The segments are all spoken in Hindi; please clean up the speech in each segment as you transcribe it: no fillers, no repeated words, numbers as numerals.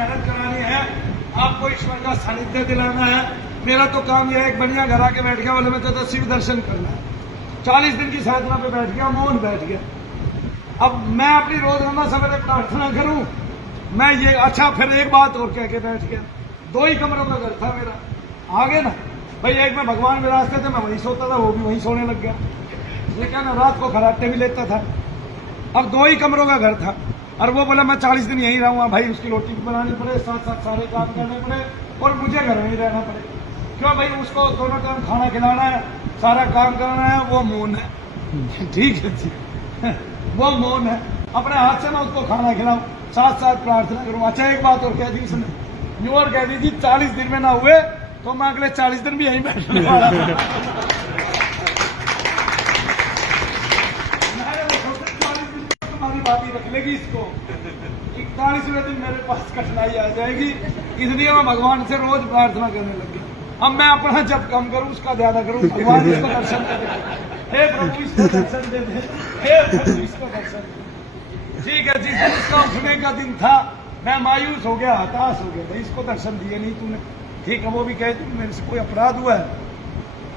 मेहनत करानी है, आपको ईश्वर का सानिध्य दिलाना है। मेरा तो काम यह है, एक बढ़िया घर आके बैठ गया, बोले मैं तो शिव दर्शन करना है, 40 दिन की साधना पे बैठ गया, मौन बैठ गया। अब मैं अपनी रोजाना सवेरे प्रार्थना करूं, मैं ये अच्छा, फिर एक बात और कह के बैठ गया। 2 ही कमरों का घर था मेरा, आगे ना भाई, एक में भगवान विराजते थे, मैं वहीं सोता था, वो भी वहीं सोने लग गया। लेकिन रात को खराटे भी लेता था। अब 2 ही कमरों का घर था, और वो बोला मैं 40 दिन यहीं रहूंगा भाई, उसकी रोटी भी बनानी पड़े, साथ साथ सारे काम करने पड़े, और मुझे घर में ही रहना पड़े। क्यों भाई, उसको दोनों टाइम खाना खिलाना है, सारा काम करना है, वो मौन है। ठीक है जी, वो मौन है, अपने हाथ से मैं उसको खाना खिलाऊं, साथ साथ प्रार्थना करूं। अच्छा, एक बात और कह दी उसने, यूं और कह दी थी 40 दिन में ना हुए तो मैं अगले 40 दिन भी यहीं बैठने वाला था। तुम्हारी बात ही रख लेगी इसको, 41वें दिन मेरे पास कठिनाई आ जाएगी, इसलिए मैं भगवान से रोज प्रार्थना करने लग गया। अब मैं अपना जब कम करूं, उसका ज्यादा करूं, भगवान इसको दर्शन दे दे, हे प्रभु इसको दर्शन दे दे, हे प्रभु इसको दर्शन दे। ठीक है, जिस दिन इसका उठने का दिन था, मैं मायूस हो गया, हताश हो गया, भाई इसको दर्शन दिए नहीं तूने। ठीक है, वो भी कहती मेरे से कोई अपराध हुआ है?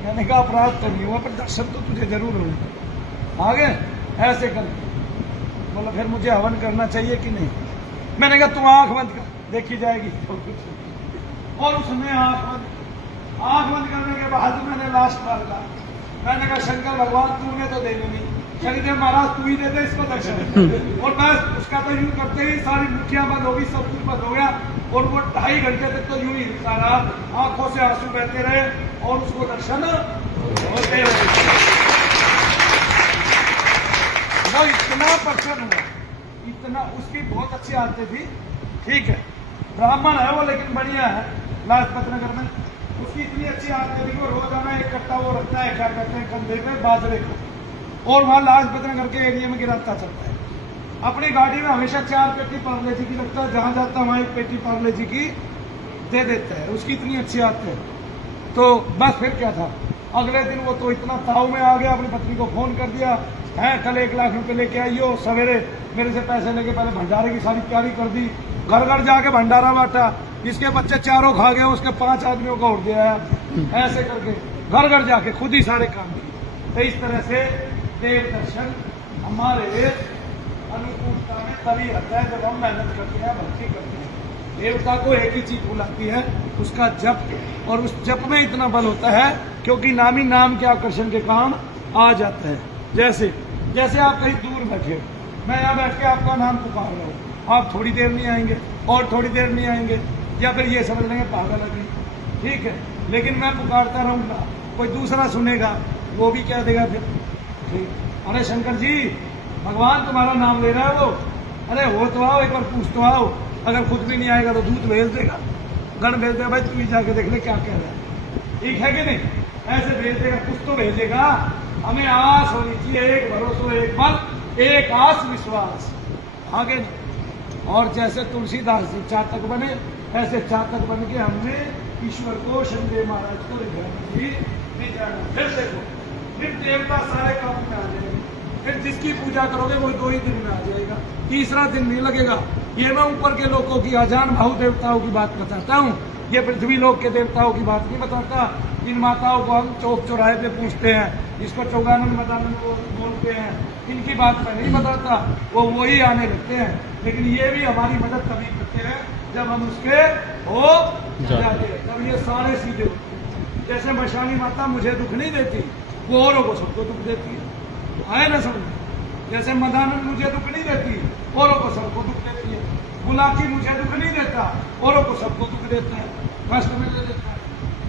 मैंने कहा अपराध तो नहीं हुआ, पर दर्शन तो तुझे जरूर होगा। आगे ऐसे कर बोला, फिर मुझे हवन करना चाहिए कि नहीं? मैंने कहा तू आंख बंद कर, देखी जाएगी और कुछ। और उसने आंख बंद करने के बाद मैंने लास्ट बार कहा, मैंने कहा शंकर भगवान तूने तो देने नहीं, शनिदेव महाराज तू ही दे दे इसको दर्शन। और बस उसका तो यूं करते ही सारी मुठ्ठियां बंद हो गई, सब कुछ बंद हो गया, और वो 2.5 घंटे तक तो यूं ही सारा आंखों से आंसू बहते रहे, और उसको दर्शन होते रहे। वो इतना प्रसन्न हुआ, इतना, उसकी बहुत अच्छी आदतें थी। ठीक है, ब्राह्मण है वो, लेकिन बढ़िया है, लाजपत नगर में उसकी इतनी अच्छी आदतें थी, वो रोजाना एक कट्टा वो रखता है, क्या कहते हैं, कंधे पे बाजरे को, और वहां लाजपत नगर के एरिया में गिराता चलता है। अपनी गाड़ी में हमेशा 4 पेटी पार्ले जी की रखता है, जहां जाता है वहां 1 पेटी पार्ले जी की दे देता है, उसकी इतनी अच्छी आदत है। तो बस फिर क्या था, अगले दिन वो तो इतना ताव में आ गया, अपनी पत्नी को फोन कर दिया है, कल 1 लाख रुपए लेके आइयो। सवेरे मेरे से पैसे लेके पहले भंडारे की सारी तैयारी कर दी, घर घर जाके भंडारा बांटा, इसके बच्चे 4 खा गए, उसके 5 आदमियों को और दिया, ऐसे करके घर घर जाके खुद ही सारे काम किए। तो इस तरह से देव दर्शन हमारे अनुकूलता में तभी आता है जब हम मेहनत करते हैं, भक्ति करते हैं। देवता को एक ही चीज बुलाती है, उसका जप, और उस जप में इतना बल होता है क्योंकि नामी नाम के आकर्षण के काम आ जाता है। जैसे आप कहीं दूर बैठे, मैं यहाँ बैठ के आपका नाम पुकार रहा हूँ, आप थोड़ी देर नहीं आएंगे और थोड़ी देर नहीं आएंगे, या फिर ये समझ लेंगे पागल है कहीं, ठीक है, लेकिन मैं पुकारता रहूंगा, कोई दूसरा सुनेगा, वो भी कह देगा फिर ठीक, अरे शंकर जी भगवान तुम्हारा नाम ले रहा है वो, अरे हो तो आओ, एक बार पूछ तो आओ। अगर खुद भी नहीं आएगा तो दूध भेज देगा, गण भेज देगा, भाई तू ही जाके देख ले क्या कह रहा है, ठीक है कि नहीं, ऐसे भेज देगा, कुछ तो भेजेगा। हमें आस होनी चाहिए, एक भरोसा, एक बल, एक आस विश्वास, आगे। और जैसे तुलसीदास जी चातक बने, ऐसे चातक बन के हमने ईश्वर को, शनिदेव महाराज को फिर देखो, फिर देवता सारे काम में आ जाएंगे, फिर जिसकी पूजा करोगे वो 2 ही दिन में आ जाएगा, तीसरा दिन नहीं लगेगा। ये मैं ऊपर के लोगों की अजान भाव देवताओं की बात बताता हूँ, ये पृथ्वी लोक के देवताओं की बात नहीं बताता। इन माताओं को हम चौक चौराहे पे पूछते हैं, इसको चौगानंद मदानंद बोलते हैं, इनकी बात मैं नहीं बताता, वो वही आने लगते हैं। लेकिन ये भी हमारी मदद तभी करते हैं जब हम उसके हो जाते हैं, तब ये सारे सीधे होते हैं। जैसे मशानी माता मुझे दुख नहीं देती, वो औरों को सबको दुख देती है, आए ना समझ। जैसे मदानंद मुझे दुख नहीं देती, औरों को सबको दुख देती है। बुलाकी मुझे दुख नहीं देता, औरों को सबको दुख देता है, कष्ट में दे देता है।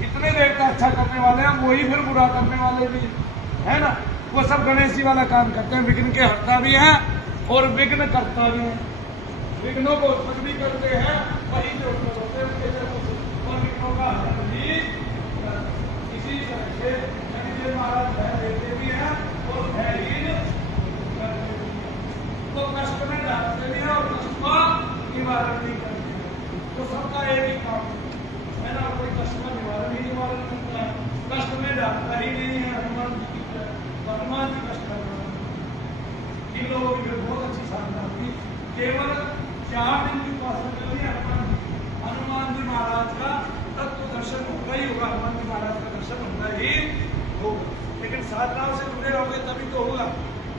इतने देवता अच्छा करने वाले हैं, वही फिर बुरा करने वाले भी है ना। वो सब गणेश जी वाला काम करते हैं, विघ्न के हरता भी है और विघ्न करता भी है। विघ्नों को उत्पन्न भी करते हैं, वही जो होते हैं उनके और विघ्नों का हरण भी। इसी तरह से शनिदेव महाराज भय देते भी हैं और भयहीन तो कष्ट में डालते भी हैं और कष्ट का निवारण भी करते हैं। तो सबका एक ही काम है ना, कोई कष्ट का निवारण ही निवारण करता है, कष्ट में डालता ही नहीं है। हनुमान जी की हनुमान जी कष्ट करना, इन लोगों की बहुत अच्छी साधना हुई, केवल 4 दिन की उपासना करनी है हनुमान जी। साधनाओं से जुड़े रहोगे तभी तो होगा,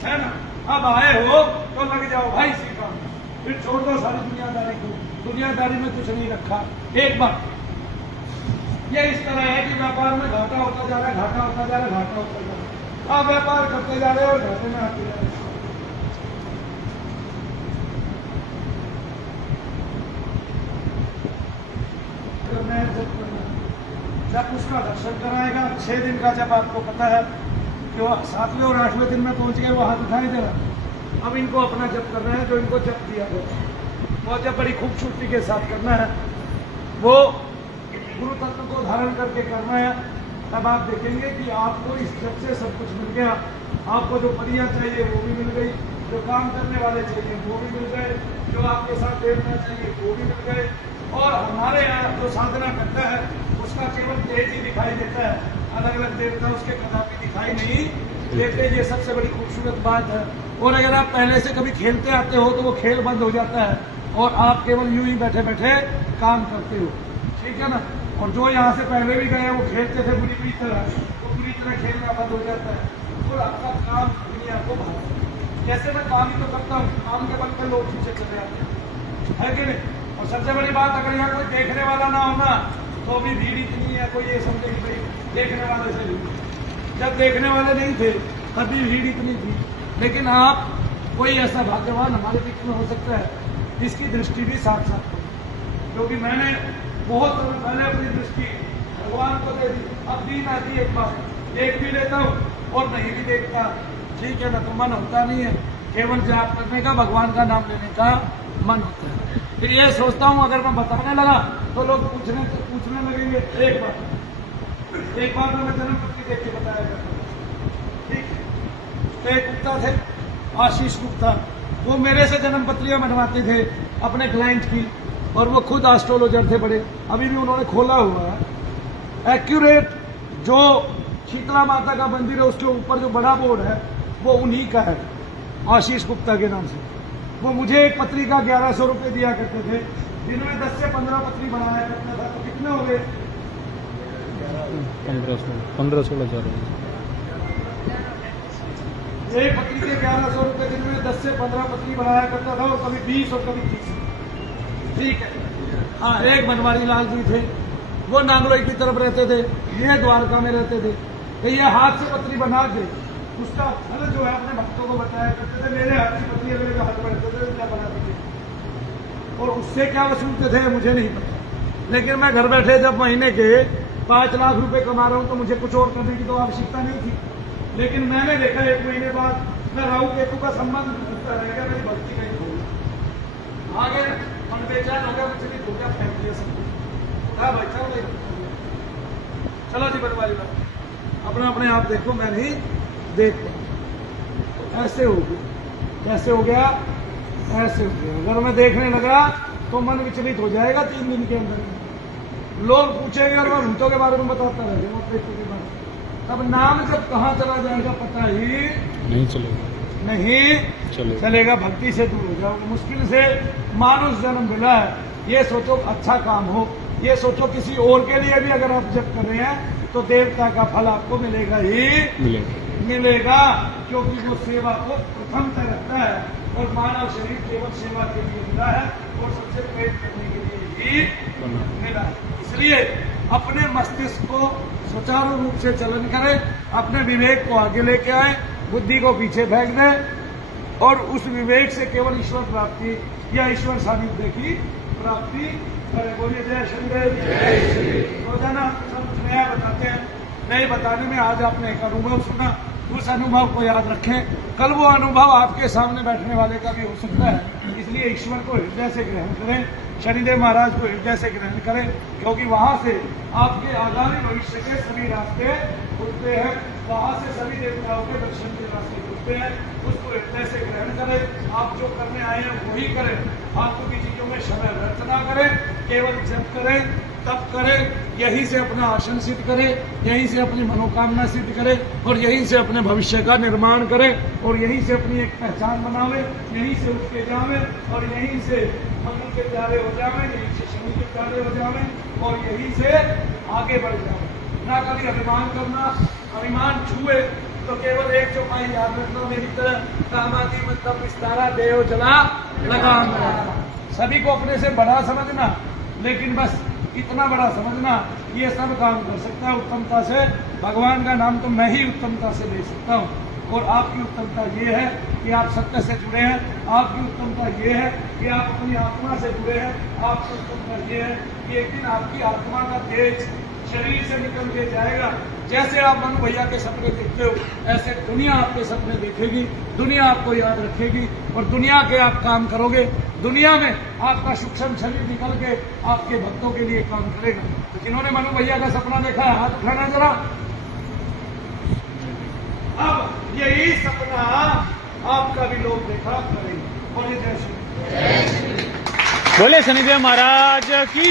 है ना। अब आए हो तो लग जाओ भाई इसी काम में, फिर छोड़ दो सारी दुनियादारी को। दुनियादारी में कुछ नहीं रखा। एक बात ये इस तरह है कि व्यापार में घाटा होता जा रहा है, घाटा होता जा रहा है, घाटा होता जा रहा है। आप व्यापार करते जा रहे हो और घाटे में आते जा रहे हो। जब उसका दर्शन कराएगा 6 दिन का, जब आपको पता है कि वो 7वें और 8वें दिन में पहुंच गए, वो हाथ उठाई दे रहा। अब इनको अपना जप करना है, जो इनको जप दिया गया वो जब बड़ी खूबसूरती के साथ करना है, वो गुरु तत्व को धारण करके करना है। तब आप देखेंगे कि आपको इस जप से सब कुछ मिल गया। आपको जो परियां चाहिए वो भी मिल गई, जो काम करने वाले चाहिए वो भी मिल गए, जो आपके साथ बैठना चाहिए वो भी मिल गए। और हमारे यहाँ जो साधना करता है उसका केवल तेज ही दिखाई देता है, अलग अलग देवता उसके कदापि दिखाई नहीं देते। ये सबसे बड़ी खूबसूरत बात है। और अगर आप पहले से कभी खेलते आते हो तो वो खेल बंद हो जाता है और आप केवल यूं ही बैठे बैठे काम करते हो, ठीक है ना। और जो यहाँ से पहले भी गए वो खेलते थे बुरी तरह, वो बुरी तरह खेलना बंद हो जाता है और आपका काम दुनिया को भाग। जैसे मैं काम ही तो करता हूँ, काम के बल पर लोग पीछे चले आते हैं, है कि नहीं। और सबसे बड़ी बात, अगर यहाँ कोई देखने वाला ना होना तो भी भीड़ इतनी है, कोई ये समझे कि भाई देखने वाले से भी। जब देखने वाले नहीं थे तभी भीड़ इतनी थी। लेकिन आप कोई ऐसा भाग्यवान हमारे बीच में हो सकता है जिसकी दृष्टि भी साफ साफ हो, क्योंकि मैंने बहुत समय पहले अपनी दृष्टि भगवान को दे दी। अब दिन आती एक बार देख भी लेता हूँ और नहीं भी देखता, ठीक है ना। तो मन होता नहीं है, केवल जाप करने का, भगवान का नाम लेने का मन होता है। फिर ये सोचता हूँ अगर मैं बताने लगा तो लोग पूछने लगेंगे। एक बार मैं जन्म पत्री देख के बताया करता हूँ, ठीक। एक गुप्ता थे, आशीष गुप्ता, वो मेरे से जन्म पत्रियां बनवाते थे अपने क्लाइंट की, और वो खुद एस्ट्रोलॉजर थे बड़े। अभी भी उन्होंने खोला हुआ है एक्यूरेट, जो शीतला माता का मंदिर है उसके ऊपर जो बड़ा बोर्ड है वो उन्हीं का है, आशीष गुप्ता के नाम से। वो मुझे एक पत्री का 1100 रुपये दिया करते थे, दिन में 10 से 15 पत्री बनाया करता था। तो कितने हो गए? 15-16 हज़ार। एक पत्री के 1100 रुपये, दिन में 10 से 15 पत्री बनाया करता था, और कभी 20 और कभी 30, ठीक है। हाँ, एक बनवारी लाल जी थे, वो नांगलोई की तरफ रहते थे, ये द्वारका में रहते थे। तो ये हाथ से पत्री बना के उसका फल जो है अपने भक्तों को बताया करते थे। मेरे हाथ की पत्री मेरे हाथ बढ़ते थे, क्या बनाते थे, और उससे क्या वसूलते थे मुझे नहीं पता। लेकिन मैं घर बैठे जब महीने के 5 लाख रुपए कमा रहा हूँ तो मुझे कुछ और करने की तो आवश्यकता नहीं थी। लेकिन मैंने देखा 1 महीने बाद मैं राहु केतु का संबंध रहेगा, मेरी भक्ति नहीं होगी। आगे मन बेचैन हो गया, विचलित हो गया, फेंक दिया सब कुछ। हाँ भाई चलो जी, बनवारी बात अपना अपने आप देखो, मैं नहीं देख पाऊँ। ऐसे हो गया, कैसे हो गया? ऐसे हो गया। अगर मैं देखने लगा तो मन विचलित हो जाएगा 3 दिन के अंदर। लोग पूछेंगे और मैं भूतों के बारे में बताता रहेगा, प्रेतों के बारे में। अब नाम जब कहाँ चला जाएगा पता ही नहीं चलेगा, नहीं चलेगा। भक्ति से दूर हो जाओगे। मुश्किल से मानुष जन्म मिला है, ये सोचो अच्छा काम हो, ये सोचो किसी और के लिए भी अगर आप जप कर रहे हैं तो देवता का फल आपको मिलेगा ही मिलेगा, क्योंकि वो सेवा को प्रथमता रखता है। और मानव शरीर केवल सेवा के लिए मिला है और सबसे प्रेम करने के लिए ही मिला है। इसलिए अपने मस्तिष्क को सुचारू रूप से चलन करें, अपने विवेक को आगे लेके आए, बुद्धि को पीछे फेंक दें और उस विवेक से केवल ईश्वर प्राप्ति या ईश्वर सानिध्य की प्राप्ति करें। बोलिए जय शनिदेव। रोजाना सब नया बताते हैं, नए बताने में आज आपने एक अनुभव सुना, उस अनुभव को याद रखें। कल वो अनुभव आपके सामने बैठने वाले का भी हो सकता है। इसलिए ईश्वर को हृदय से ग्रहण करें, शनिदेव महाराज को हृदय से ग्रहण करें, क्योंकि वहां से आपके आगामी भविष्य के सभी रास्ते खुलते हैं, वहां से सभी देवताओं के दर्शन के रास्ते खुलते हैं। उसको हृदय से ग्रहण करें। आप जो करने आए हैं वही करें, फालतू की चीजों में समय व्यर्थ ना करें, केवल जप करें, तप करें, यहीं से अपना आसन सिद्ध करें, यहीं से अपनी मनोकामना सिद्ध करें और यहीं से अपने भविष्य का निर्माण करें और यहीं से अपनी एक पहचान बनावे, यहीं से उठ के जावे और यहीं से मंगल के प्यारे हो जावे, यहीं से शनि के प्यारे हो जावे और यहीं से आगे बढ़ जावे। ना कभी अभिमान करना, अभिमान छुए तो केवल एक चौपाई याद रखना मेरी तरह, कामादि मतलब विस्तारा देव जला लगाम। सभी को अपने से बड़ा समझना, लेकिन बस इतना बड़ा समझना ये सब काम कर सकता है उत्तमता से। भगवान का नाम तो मैं ही उत्तमता से ले सकता हूँ, और आपकी उत्तमता ये है कि आप सत्य से जुड़े हैं। आपकी उत्तमता ये है कि आप अपनी आत्मा से जुड़े हैं। आपकी उत्तमता ये है कि एक दिन आपकी आत्मा का तेज शरीर से निकल के जाएगा। जैसे आप मनु भैया के सपने देखते हो, ऐसे दुनिया आपके सपने देखेगी, दुनिया आपको याद रखेगी, और दुनिया के आप काम करोगे। दुनिया में आपका सूक्ष्म शरीर निकल के आपके भक्तों के लिए काम करेगा। तो जिन्होंने मनु भैया का सपना देखा है, हाथ उठाना जरा। अब यही सपना आपका भी लोग देखा करेंगे। बोलिए जय श्री। बोले शनिदेव महाराज की।